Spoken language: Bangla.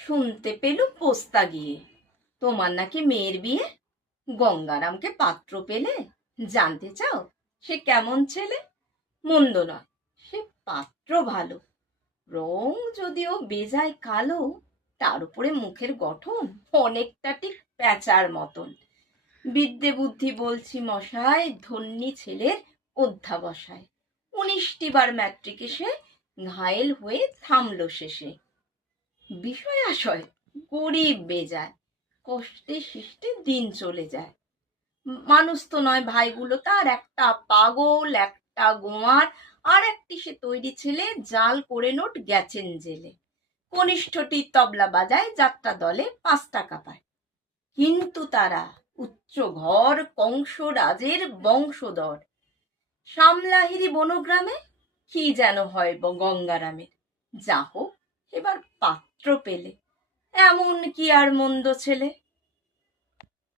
শুনতে পেলুম পোস্তা গিয়ে তোমার নাকি মেয়ের বিয়ে। গঙ্গারামকে পাত্র পেলে? জানতে চাও সে কেমন ছেলে? মন্দ নয়, সে পাত্র ভালো। রং যদিও বেজায় কালো, তার উপরে মুখের গঠন অনেকটা ঠিক প্যাঁচার মতন। বিদ্যে বুদ্ধি বলছি মশাই, ধন্যী ছেলের অধ্যাবসায়। 19টি বার ম্যাট্রিকে সে ঘায়েল হয়ে থামলো শেষে। বিষয় আশয় গরিব বেজায়, কষ্টে শিষ্টে দিন চলে যায়। মানুষ তো নয় ভাইগুলো তার, একটা পাগল, একটা গোয়ার, আর একটি সে তৈরি ছেলে, জাল করে নোট গেছেন জেলে। কনিষ্ঠটি তবলা বাজায়, যাত্রা দলে 5 টাকা পায়। কিন্তু তারা উচ্চ ঘর, কংস রাজের বংশধর। সামলাহিরি বনগ্রামে কি যেন হয় গঙ্গারামের। যা হোক, এবার পাত্র পেলে, এমন কি আর মন্দ ছেলে।